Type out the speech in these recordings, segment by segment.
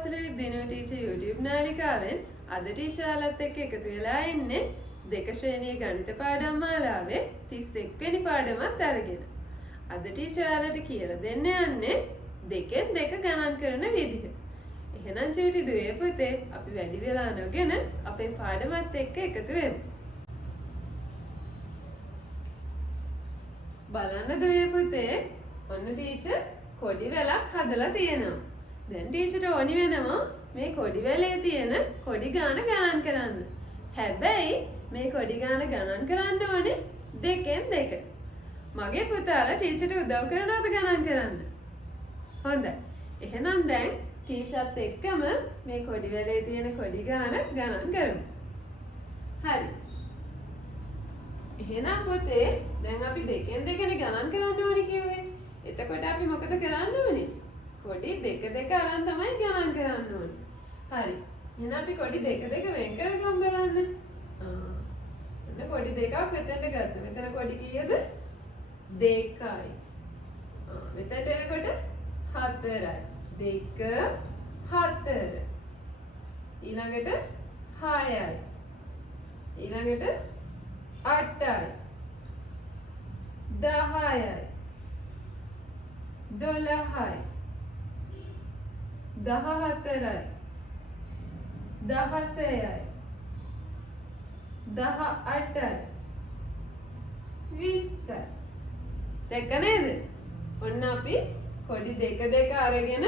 පාසලේ දිනු teacher YouTube නාලිකාවෙන් අද ටීචර් යාලත් එක්ක එකතු වෙලා ඉන්නේ දෙක ශ්‍රේණියේ ගණිත පාඩම් මාලාවේ 31 වෙනි පාඩමත් අරගෙන. අද ටීචර් යාලට කියලා දෙන්න යන්නේ දෙකෙන් දෙක ගණන් කරන විදිහ. එහෙනම් චූටි දුවේ පුතේ අපි වැඩි වෙලා නොගෙන අපේ පාඩමත් එක්ක එකතු වෙමු. බලන්න දුවේ පුතේ ඔන්න ටීචර් කොඩි වැලක් හදලා තියෙනවා. දැන් ටීචර්ට ඕනි වෙනවා මේ කොඩි වැලේ තියෙන කොඩි ගාන ගණන් කරන්න. හැබැයි මේ කොඩි ගාන ගණන් කරන්න ඕනේ දෙකෙන් දෙක. මගේ පුතාලා ටීචර්ට උදව් කරනවද ගණන් කරන්න? හොඳයි. එහෙනම් දැන් ටීචර්ත් එක්කම මේ කොඩි වැලේ තියෙන කොඩි ගාන ගණන් කරමු. හරි. එහෙනම් පුතේ දැන් අපි දෙකෙන් දෙකනේ ගණන් කරන්න ඕනේ කිව්වේ. එතකොට අපි මොකද කරන්න ඕනේ? කොඩි දෙක දෙක අරන් තමයි ගණන් කරන්න ඕනේ. හරි. එහෙනම් අපි කොඩි දෙක දෙක වෙන් කරගමු බලන්න. එන්න කොඩි දෙකක් මෙතෙන්ට ගත්තා. මෙතන කොඩි කීයද? 2යි. මෙතනට එනකොට 4යි. 2 4. ඊළඟට 6යි. ඊළඟට 8යි. 10යි. 12යි. 14යි. 16යි. 18යි. 20යි. දැක්ක නේද? ඔන්න අපි කොඩි දෙක දෙක අරගෙන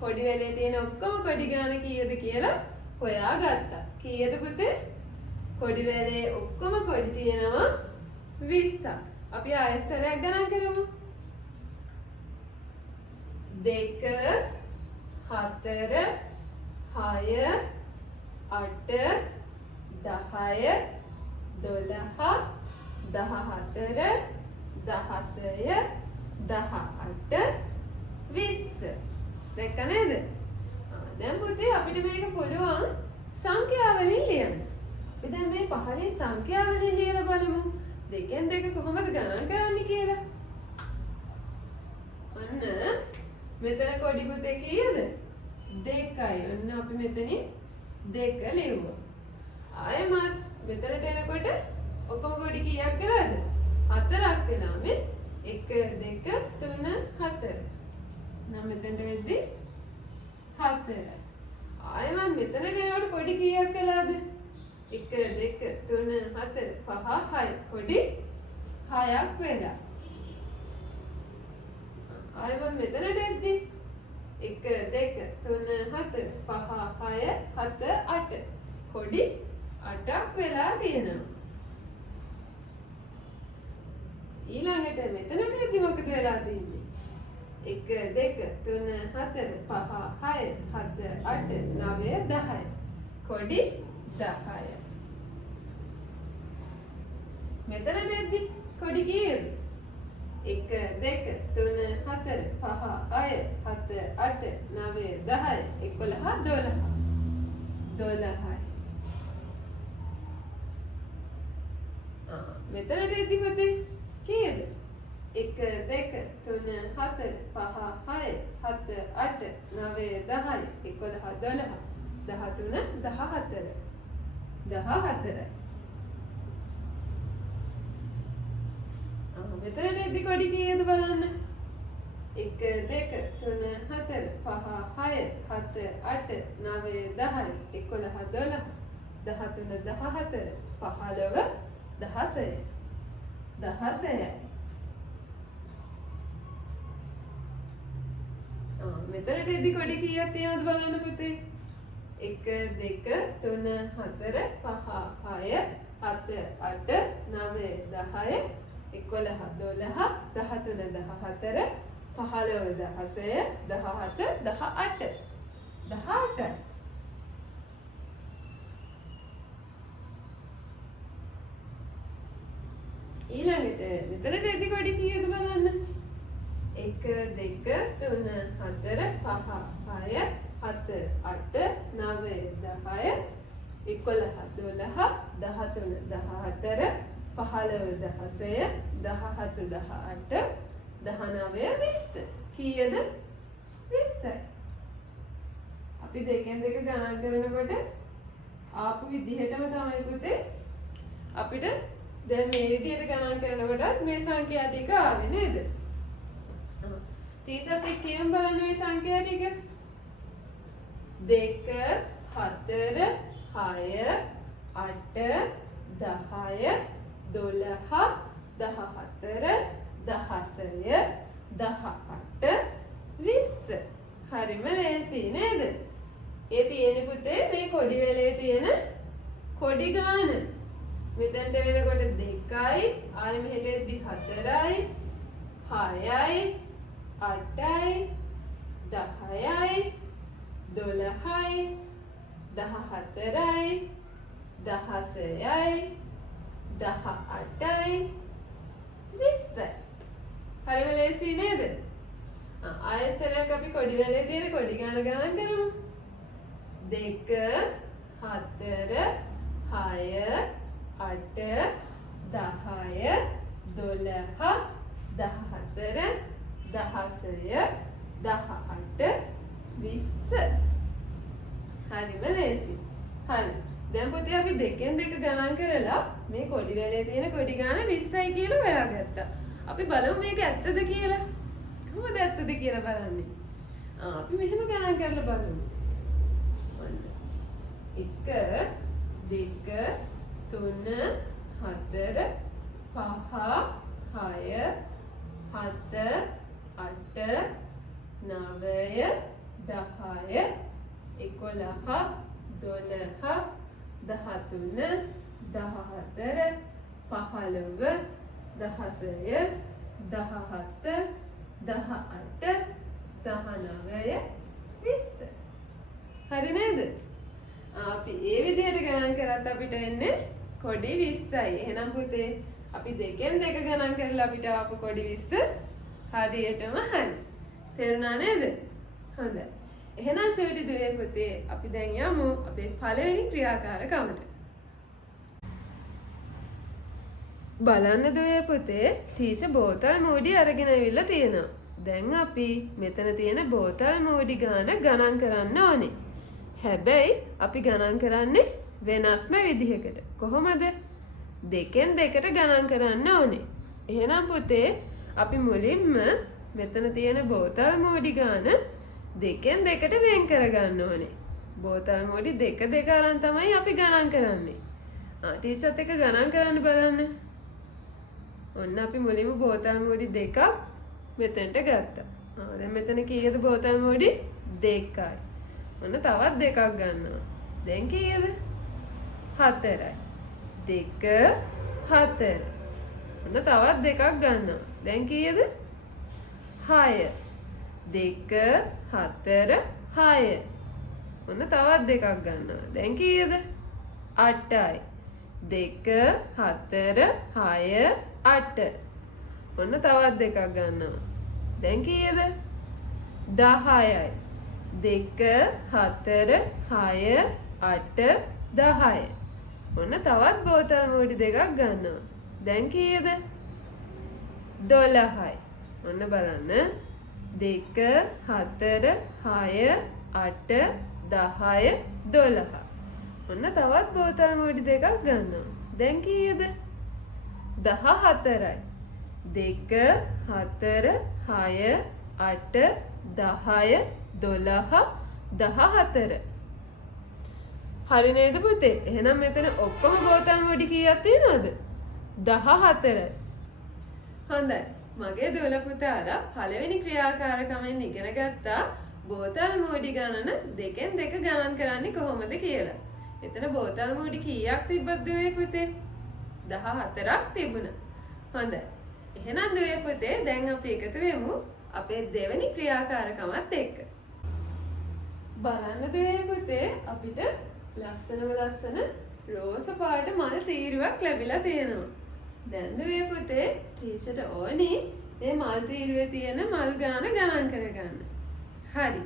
කොඩි වැලේ තියෙන ඔක්කොම කොඩි ගාන කීයද කියලා හොයාගත්තා. කීයද පුතේ? කොඩි වැලේ ඔක්කොම කොඩි තියෙනවා 20ක්. අපි ආයතනයක් ගණන් කරමු. 2 4 6 8 10 12 14 16 18 20. දැක්ක නේද? දැන් පුතේ අපිට මේක පුළුවන් සංඛ්‍යාවලින් ලියන්න. අපි දැන් මේ පහලින් සංඛ්‍යාවලින් ලියලා බලමු. දෙකෙන් දෙක කොහොමද ගණන් කරන්නේ කියලා. ඔන්න මෙතන කොඩි පුතේ කීයද? 2යි. ඔන්න අපි මෙතනින් 2 ලියුවා. ආයෙමත් මෙතනට එනකොට ඔක්කොම කොඩි කීයක් වෙලාද? 4ක් වෙලා මේ 1 2 3 4. නම් මෙතනට වෙද්දි 4යි. ආයෙමත් මෙතනට එනකොට කොඩි කීයක් වෙලාද? 1 2 3 4 5 6. කොඩි 6ක් වෙලා. ආයෙමත් මෙතනට එද්දි 1 2 3 4 5 6 7 8. කොඩි 8ක් වෙලා තියෙනවා. ඊළඟට මෙතනට එද්දි මොකද වෙලා තියෙන්නේ? 1 2 3 4 5 6 7 8 9 10. කොඩි 10යි. මෙතනට එද්දි කොඩි කීයද? 1 2 3 4 5 6 7 8 9 10 11 12යි. මෙතනට එද්දි පුතේ කීයද? 1 2 3 4 5 6 7 8 9 10 11 12 13 14. මෙතනට එද්දි කොඩි කීයද බලන්න? 1 2 3 4 5 6 7 8 9 10 11 12 13 14 15 16. මෙතනට එද්දි කොඩි කීයක් තියෙනවද බලන්න පුතේ? 1 2 3 4 5 6 7 8 9 10 11 12 13 14 15 16 17 18. 18යි. ඊළඟට මෙතනට එද්දි කොඩි කීයද බලන්න? 1 2 3 4 5 6 7 8 9 10 11 12 13 14 15 16 17 18 19 20. කීයද? 20යි. අපි දෙකෙන් දෙක ගණන් කරනකොට ආපු විදිහටම තමයි පුතේ අපිට දැන් මේ විදිහට ගණන් කරනකොටත් මේ සංඛ්‍යා ටික ආවේ නේද? ටීචර්ත් එක්ක කියමු බලන්න මේ සංඛ්‍යා ටික. 2 4 6 8 10 12 14 16 18 20. හරිම ලේසි නේද? ඒ තියෙන්නේ පුතේ මේ කොඩි වලේ තියෙන කොඩි ගාන. මෙතෙන්ට වෙනකොට 2යි, ආයෙ මෙහෙට එද්දි 4යි, 6යි, 8යි, 10යි, 12යි, 14යි, 16යි, 18යි, 20යි. හරිම ලේසි නේද? ආයෙත් අපි කොඩි වලේ තියෙන කොඩි ගාන ගණන් කරමු. 2 4 6 8 10 12 14 16 18 20. හරිම ලේසි. හරි. දැන් පුතේ අපි දෙකෙන් දෙක ගණන් කරලා මේ කොඩි වලේ තියෙන කොඩි ගාන 20යි කියලා හොයාගත්තා. අපි බලමු මේක ඇත්තද කියලා. කොහොමද ඇත්තද කියලා බලන්නේ. අපි මෙහෙම ගණන් කරලා බලමු. 1 2 3 4 5 6 7 8 9 10 11 12 13 14 15 16 17 18 19 20. හරි නේද? අපි ඒ විදිහට ගණන් කරත් අපිට එන්නේ කොඩි 20යි. එහෙනම් පුතේ අපි දෙකෙන් දෙක ගණන් කරලා අපිට ආපු කොඩි 20 හරියටම හරි. තේරුණා නේද? හොඳයි. එහෙනම් චවිටි දුවේ පුතේ අපි දැන් යමු අපේ පළවෙනි ක්‍රියාකාරකමට. බලන්න දුවේ පුතේ ටීචර් බෝතල් මූඩි අරගෙන ඇවිල්ලා තියෙනවා. දැන් අපි මෙතන තියෙන බෝතල් මූඩි ගාන ගණන් කරන්න ඕනේ. හැබැයි අපි ගණන් කරන්නේ වෙනස්ම විදිහකට. කොහොමද? දෙකෙන් දෙකට ගණන් කරන්න ඕනේ. එහෙනම් පුතේ අපි මුලින්ම මෙතන තියෙන බෝතල් මූඩි ගාන දෙකෙන් දෙකට වෙන් කරගන්න ඕනේ. බෝතල් මූඩි දෙක දෙක අරන් තමයි අපි ගණන් කරන්නේ. ටීචර්ත් එක්ක ගණන් කරන්න බලන්න. ඔන්න අපි මුලින්ම බෝතල් මූඩි දෙකක් මෙතෙන්ට ගත්තා. දැන් මෙතන කීයද බෝතල් මූඩි? 2යි. ඔන්න තවත් දෙකක් ගන්නවා. දැන් කීයද? 4යි. 2 4. ඔන්න තවත් දෙකක් ගන්නවා. දැන් කීයද? 6. 2 4 6. ඔන්න තවත් දෙකක් ගන්නවා. දැන් කීයද? 8යි. 2 4 6 8. ඔන්න තවත් දෙකක් ගන්නවා. දැන් කීයද? 10යි. 2 4 6 8 10. ඔන්න තවත් බෝතල් මූඩි දෙකක් ගන්නවා. දැන් කීයද? 12යි. ඔන්න බලන්න. 2 4 6 8 10 12. ඔන්න තවත් බෝතල් මූඩි දෙකක් ගන්නවා. දැන් කීයද? 14යි. 2 4 6 8 10 12 14. හරි නේද පුතේ? එහෙනම් මෙතන ඔක්කොම බෝතල් මූඩි කීයක් තියෙනවද? 14යි. හොඳයි. මගේ දුවල පුතාලා පළවෙනි ක්‍රියාකාරකමෙන් ඉගෙන ගත්තා බෝතල් මූඩි ගණන දෙකෙන් දෙක ගණන් කරන්නේ කොහොමද කියලා. එතන බෝතල් මූඩි කීයක් තිබ්බද දුවේ පුතේ? 14ක් තිබුණා. හොඳයි. එහෙනම් දුවේ පුතේ දැන් අපි එකතු වෙමු අපේ දෙවෙනි ක්‍රියාකාරකමත් එක්ක. බලන්න දුවේ පුතේ අපිට ලස්සන රෝස පාට මල් තීරුවක් ලැබිලා තියෙනවා. දැන් දුවේ පුතේ ටීචර්ට ඕනි මේ මල් තීරුවේ තියෙන මල් ගාන ගණන් කරගන්න. හරි.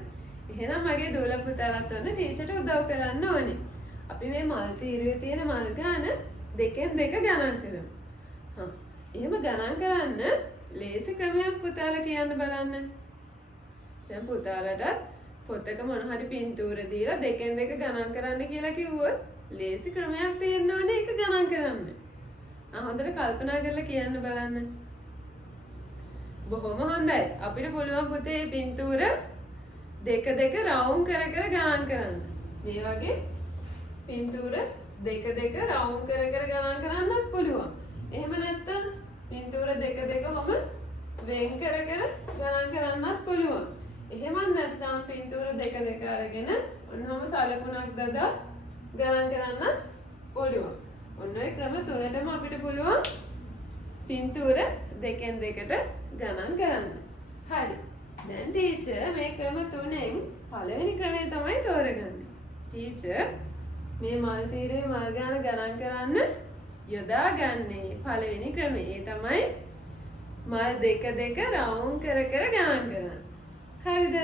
එහෙනම් මගේ දුවල පුතාලත් ඔන්න ටීචර්ට උදව් කරන්න ඕනි. අපි මේ මල් තීරුවේ තියෙන මල් ගාන දෙකෙන් දෙක ගණන් කරමු. එහෙම ගණන් කරන්න ලේසි ක්‍රමයක් පුතාලා කියන්න බලන්න. දැන් පුතාලට පොතක මොන හරි පින්තූර දීලා දෙකෙන් දෙක ගණන් කරන්න කියලා කිව්වොත් ලේසි ක්‍රමයක් තියෙන්න ඕනේ ඒක ගණන් කරන්න. හොඳට කල්පනා කරලා කියන්න බලන්න. බොහොම හොඳයි. අපිට පුළුවන් පුතේ මේ පින්තූර දෙක දෙක රවුම් කර කර ගණන් කරන්න. මේ වගේ පින්තූර දෙක දෙක රවුම් කර කර ගණන් කරන්නත් පුළුවන්. එහෙම නැත්නම් පින්තූර දෙක දෙක ඔහම වෙන් කර කර ගණන් කරන්නත් පුළුවන්. එහෙම නැත්නම් පින්තූර දෙක දෙක අරගෙන ඔන්නෝම සලකුණක් දදා ගණන් කරන්න පුළුවන්. ඔන්න ඔය ක්‍රම තුනටම අපිට පුළුවන් පින්තූර දෙකෙන් දෙකට ගණන් කරන්න. හරි. දැන් ටීචර් මේ ක්‍රම තුනෙන් පළවෙනි ක්‍රමය තමයි තෝරගන්නේ. ටීචර් මේ මල් තීරුවේ මල් ගාන ගණන් කරන්න යොදාගන්නේ පළවෙනි ක්‍රමය. ඒ තමයි මල් දෙක දෙක රවුම් කර කර ගණන් කරන්න. හරිද?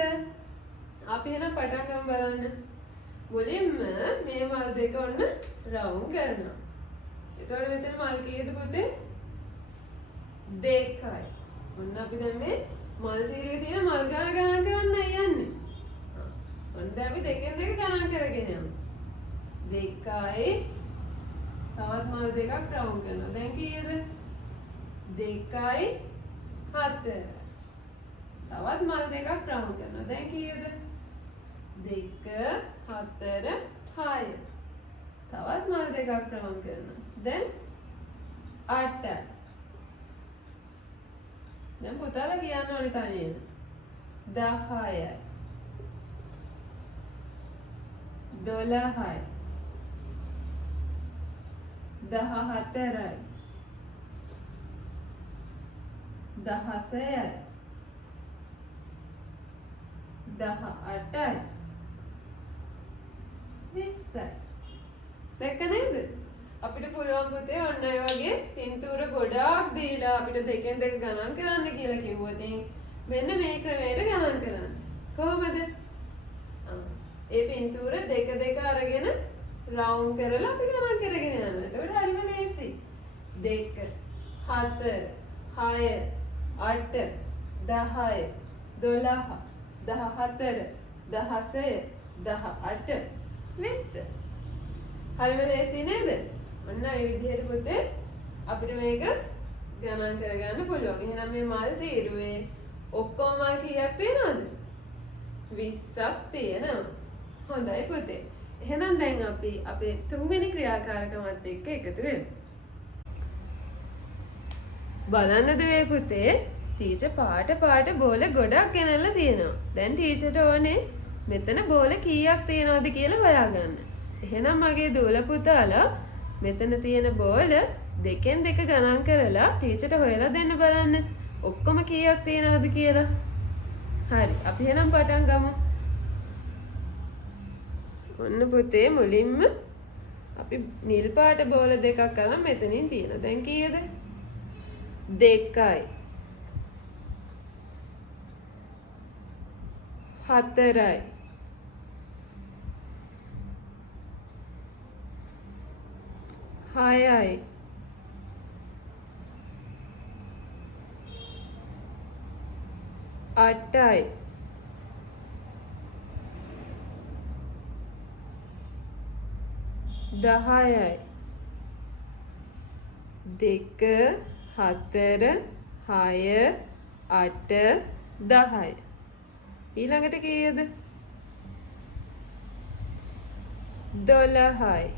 අපි එහෙනම් පටන් ගමු බලන්න. මුලින්ම මේ මල් දෙක ඔන්න රවුම් කරනවා. එතකොට මෙතන මල් කීයද පුතේ? දෙකයි. ඔන්න අපි දැන් මේ මල් තීරුවේ තියෙන මල් ගාන ගණන් කරන්න යන්නේ. ඔන්න දැන් අපි දෙකෙන් දෙක ගණන් කරගෙන යමු. දෙකයි තවත් මල් දෙකක් රවුම් කරනවා. දැන් කීයද? දෙකයි 4. තවත් මල් දෙකක් රවුම් කරනවා. දැන් කීයද? 2 4 6. තවත් මල් දෙකක් රවුම් කරනවා. දැන් 8. දැන් පුතාලා කියන්න ඕනේ තනියෙන්. 10යි. 12යි. 14යි. 16යි. 18යි. 20යි. දැක්ක නේද? අපිට පුළුවන් පුතේ ඔන්න ඔය වගේ පින්තූර ගොඩාක් දීලා අපිට දෙකෙන් දෙක ගණන් කරන්න කියලා කිව්වොත් මෙන්න මේ ක්‍රමයට ගණන් කරන්න. කොහොමද? ඒ පින්තූර දෙක දෙක අරගෙන රවුම් කරලා අපි ගණන් කරගෙන යනවා. එතකොට හරිම ලේසි. 2 4 6 8 10 12 14 16 18 20. හරිම ලේසි නේද? ඔන්න ඒ විදිහට පුතේ අපිට මේක ගණන් කරගන්න පුළුවන්. එහෙනම් මේ මල් තීරුවේ ඔක්කොම මල් කීයක් තියෙනවද? 20ක් තියෙනවා. හොඳයි පුතේ. එහෙනම් දැන් අපි අපේ තුන්වෙනි ක්‍රියාකාරකමත් එක්ක එකතු වෙමු. බලන්නද මේ පුතේ ටීචර් පාට බෝල ගොඩක් ගෙනල්ලා තියෙනවා. දැන් ටීචර්ට ඕනේ මෙතන බෝල කීයක් තියෙනවද කියලා හොයාගන්න. එහෙනම් මගේ දූල පුතාලා මෙතන තියෙන බෝල දෙකෙන් දෙක ගණන් කරලා ටීචර්ට හොයලා දෙන්න බලන්න. ඔක්කොම කීයක් තියෙනවද කියලා. හරි. අපි එහෙනම් පටන් ගමු. ඔන්න පුතේ මුලින්ම අපි නිල් පාට බෝල දෙකක් අරන් මෙතනින් තියෙනවා. දැන් කීයද? 2යි. 4යි. 6යි. 8යි. 10යි. 2 4 6 8 10යි. ඊළඟට කීයද? 12යි.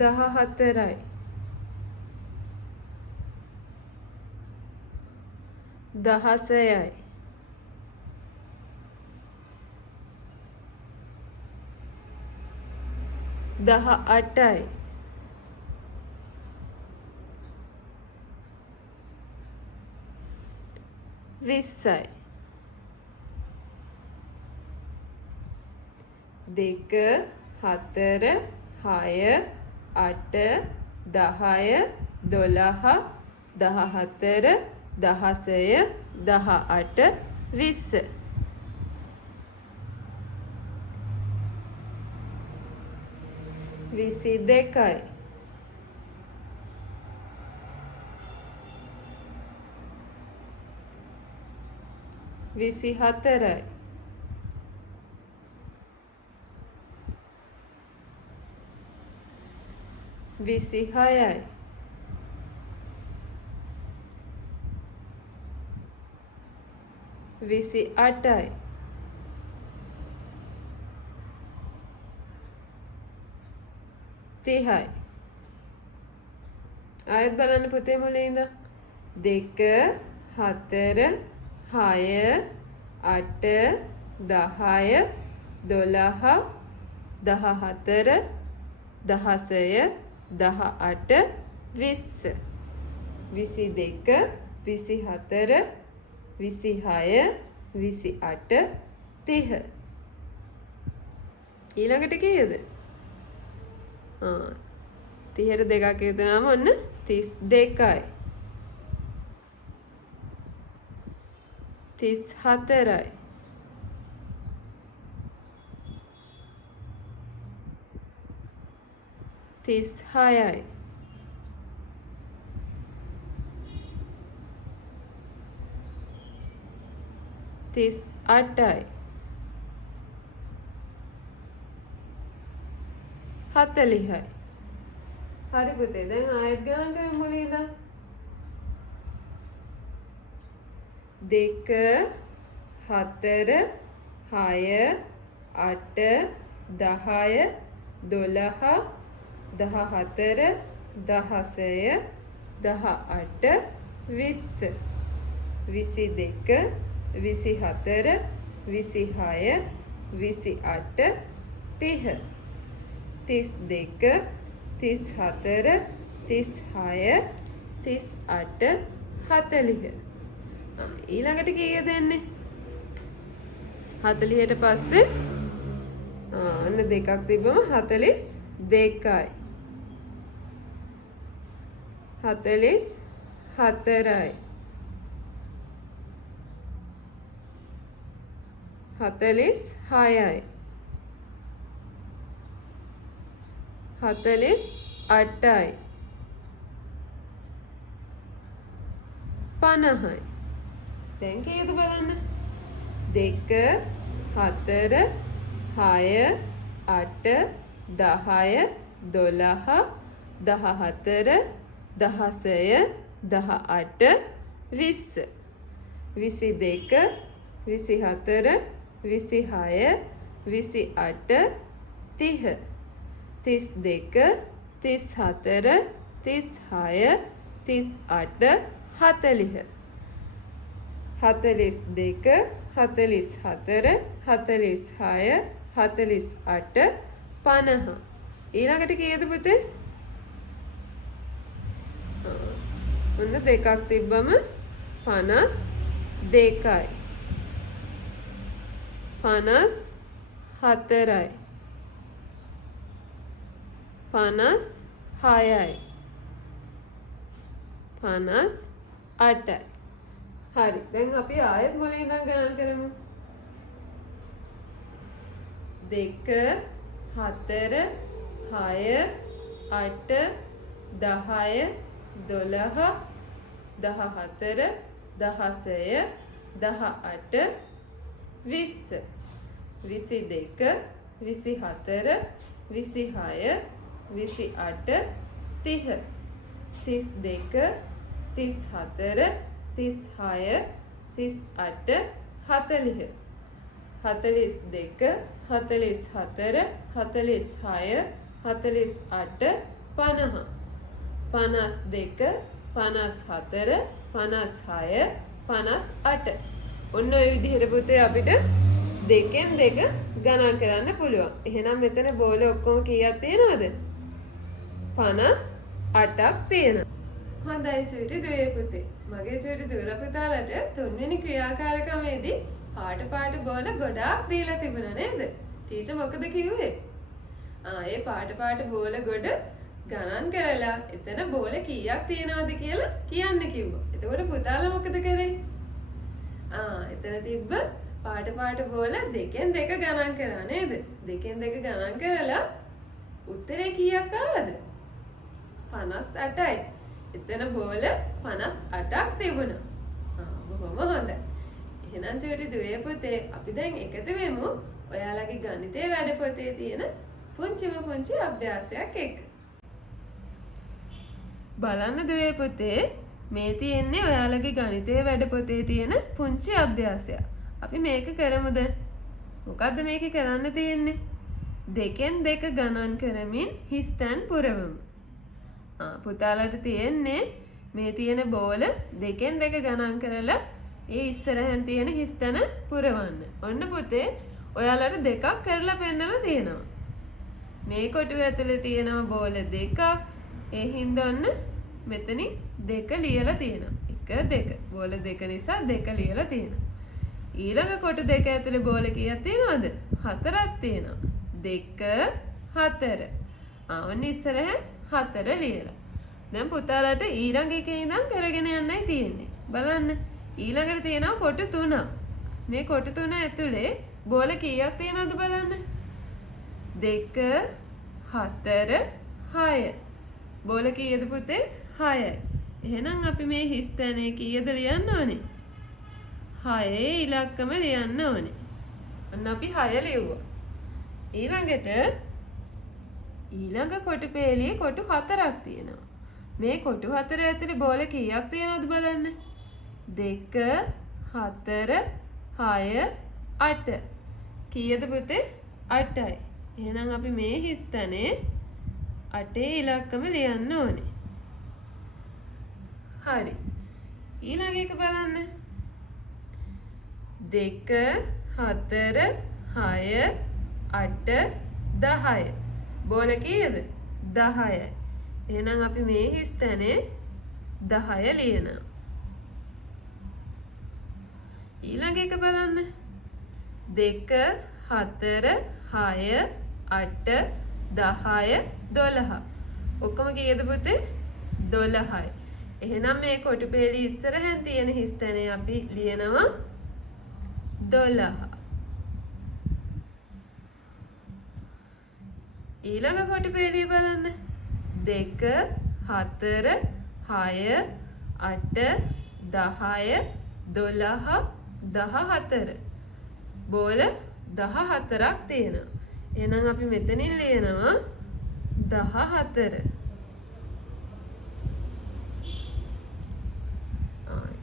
14යි. 16යි. 18යි. 20යි. 2 4 6 8 10 12 14 16 18 20. විසි දෙකයි. 24යි. 26යි. 28යි. 30යි. ආයෙත් බලන්න පුතේ මුලින් ඉඳන් 2 4 6 8 10 12 14 16 18 20 22 24 26 28 30 ඊළඟට කීයද? 30ට දෙකක් එකතුනම ඔන්න 32යි. 34යි. 36යි. 38යි. 40යි. හරි පුතේ දැන් ආයෙත් ගණන් කරමු මුලින් ඉඳන් 2 4 6 8 10 12 14 16 18 20 22 24 26 28 30 32 34 36 38 40 ඊළඟට කීයද එන්නේ 40ට පස්සේ අන්න දෙකක් තිබ්බම 42යි 44යි 46යි 48යි 50යි දැන් කීයද බලන්න 2 4 6 8 10 12 14 16 18 20 22 24 26 28 30 32 34 36 38 40 42 44 46 48 50 ඊළඟට කීයද පුතේ? ඔන්න දෙකක් තිබ්බම 52යි 54යි 56යි 58යි හරි දැන් අපි ආයෙත් මුලින් ඉඳන් ගණන් කරමු 2 4 6 8 10 12 14 16 18 20 22 24 26 28 30 32 34 36 38 40 42 44 46 48 50 52 54 56 58 ඔන්න ඔය විදිහට පුතේ අපිට දෙකෙන් දෙක ගණන් කරන්න පුළුවන්. එහෙනම් මෙතන බෝල ඔක්කොම කීයක් තියෙනවද? 58ක් තියෙනවා. හොඳයි සුවිටි දුවේ පුතේ. මගේ සුවිටි දුවලා පුතාලට තුන්වෙනි ක්‍රියාකාරකමේදී පාට බෝල ගොඩාක් දීලා තිබුණා නේද? ටීචර් මොකද කිව්වේ? ඒ පාට බෝල ගොඩ ගණන් කරලා එතන බෝල කීයක් තියෙනවද කියලා කියන්න කිව්වා. එතකොට පුතාලා මොකද කරේ? එතන තිබ්බ පාට බෝල දෙකෙන් දෙක ගණන් කරා නේද? දෙකෙන් දෙක ගණන් කරලා උත්තරේ කීයක් ආවද? 58යි. එතන බෝල 58ක් තිබුණා. බොහොම හොඳයි. එහෙනම් චූටි දුවේ පුතේ අපි දැන් එකතු වෙමු ඔයාලගේ ගණිතයේ වැඩ පොතේ තියෙන පුංචි අභ්‍යාසයක් එක්ක. බලන්න දුවේ පුතේ මේ තියෙන්නේ ඔයාලගේ ගණිතයේ වැඩ පොතේ තියෙන පුංචි අභ්‍යාසයක්. අපි මේක කරමුද? මොකද්ද මේක කරන්න තියෙන්නේ? දෙකෙන් දෙක ගණන් කරමින් හිස්තැන් පුරවමු. පුතාලට තියෙන්නේ මේ තියෙන බෝල දෙකෙන් දෙක ගණන් කරලා ඒ ඉස්සරහෙන් තියෙන හිස්තැන පුරවන්න. ඔන්න පුතේ ඔයාලට දෙකක් කරලා පෙන්නලා තියෙනවා. මේ කොටුව ඇතුලේ තියෙනවා බෝල දෙකක්. ඒ හින්දා ඔන්න මෙතනින් දෙක ලියලා තියෙනවා. 1 2 බෝල දෙක නිසා දෙක ලියලා තියෙනවා. ඊළඟ කොටු දෙක ඇතුලේ බෝල කීයක් තියෙනවද? 4ක් තියෙනවා. 2 4. ඔන්න ඉස්සරහ 4 ලියලා. දැන් පුතාලට ඊළඟ එකේ ඉඳන් කරගෙන යන්නයි තියෙන්නේ. බලන්න. ඊළඟට තියෙනවා කොටු 3ක්. මේ කොටු 3 ඇතුලේ බෝල කීයක් තියෙනවද බලන්න? 2 4 6. බෝල කීයද පුතේ? 6යි. එහෙනම් අපි මේ හිස්තැනේ කීයද ලියන්න ඕනේ? 6 ඉලක්කම ලියන්න ඕනේ. අන්න අපි 6 ලියුවා. ඊළඟට ඊළඟ කොටු පෙළියේ කොටු 4ක් තියෙනවා. මේ කොටු 4 ඇතුලේ බෝල කීයක් තියෙනවද බලන්න? 2 4 6 8. කීයද පුතේ? 8යි. එහෙනම් අපි මේ හිස්තැනේ 8 ඉලක්කම ලියන්න ඕනේ. හරි. ඊළඟ එක බලන්න. 2 4 6 8 10. බෝල කීයද? 10යි. එහෙනම් අපි මේ හිස්තැනේ 10 ලියනවා. ඊළඟ එක බලන්න. 2 4 6 8 10 12. ඔක්කොම කීයද පුතේ? 12යි. එහෙනම් මේ කොටු පෙළිය ඉස්සරහෙන් තියෙන හිස්තැනේ අපි ලියනවා 12. ඊළඟ කොටු පෙළිය බලන්න. 2 4 6 8 10 12 14. බෝල 14ක් තියෙනවා. එහෙනම් අපි මෙතනින් ලියනවා 14.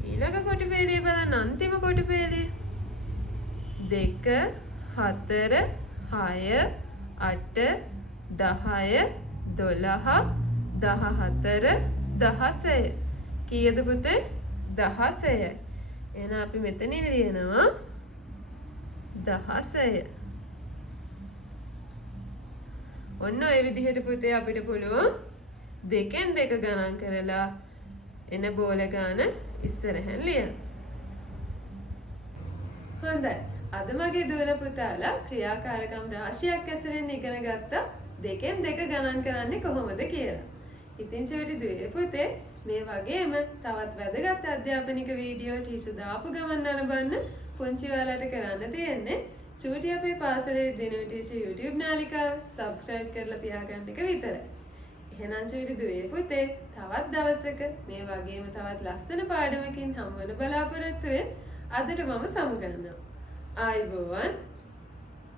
ඊළඟ කොටු පෙළිය බලන්න. අන්තිම කොටු පෙළිය. 2 4 6 8 10 12 14 16. කීයද පුතේ? 16යි. එහෙනම් අපි මෙතනින් ලියනවා 16. ඔන්න ඔය විදිහට පුතේ අපිට පුළුවන් දෙකෙන් දෙක ගණන් කරලා එන බෝල ගාන ඉස්සරහෙන් ලියන්න. හොඳයි. අද මගේ දුවල පුතාලා ක්‍රියාකාරකම් රාශියක් ඇසුරෙන් ඉගෙන ගත්තා දෙකෙන් දෙක ගණන් කරන්නේ කොහොමද කියලා. ඉතින් චූටි දුවේ පුතේ මේ වගේම තවත් වැදගත් අධ්‍යාපනික වීඩියෝ ටිකක් දාපු ගමන් නරඹන්න පුංචි ඔයාලට කරන්න තියෙන්නේ චූටි අපේ පාසලේ දිනු ටීචර් YouTube නාලිකාව subscribe කරලා තියාගන්න එක විතරයි. එහෙනම් චූටි දුවේ පුතේ තවත් දවසක මේ වගේම තවත් ලස්සන පාඩමකින් හමු වෙන බලාපොරොත්තු වෙන අදට මම සමුගන්නවා. ආයුබෝවන්.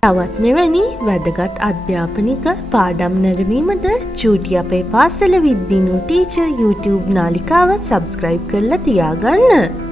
තවත් මෙවැනි වැදගත් අධ්‍යාපනික පාඩම් නැරඹීමට චූටි අපේ පාසල විද්දිනු ටීචර් YouTube නාලිකාව subscribe කරලා තියාගන්න.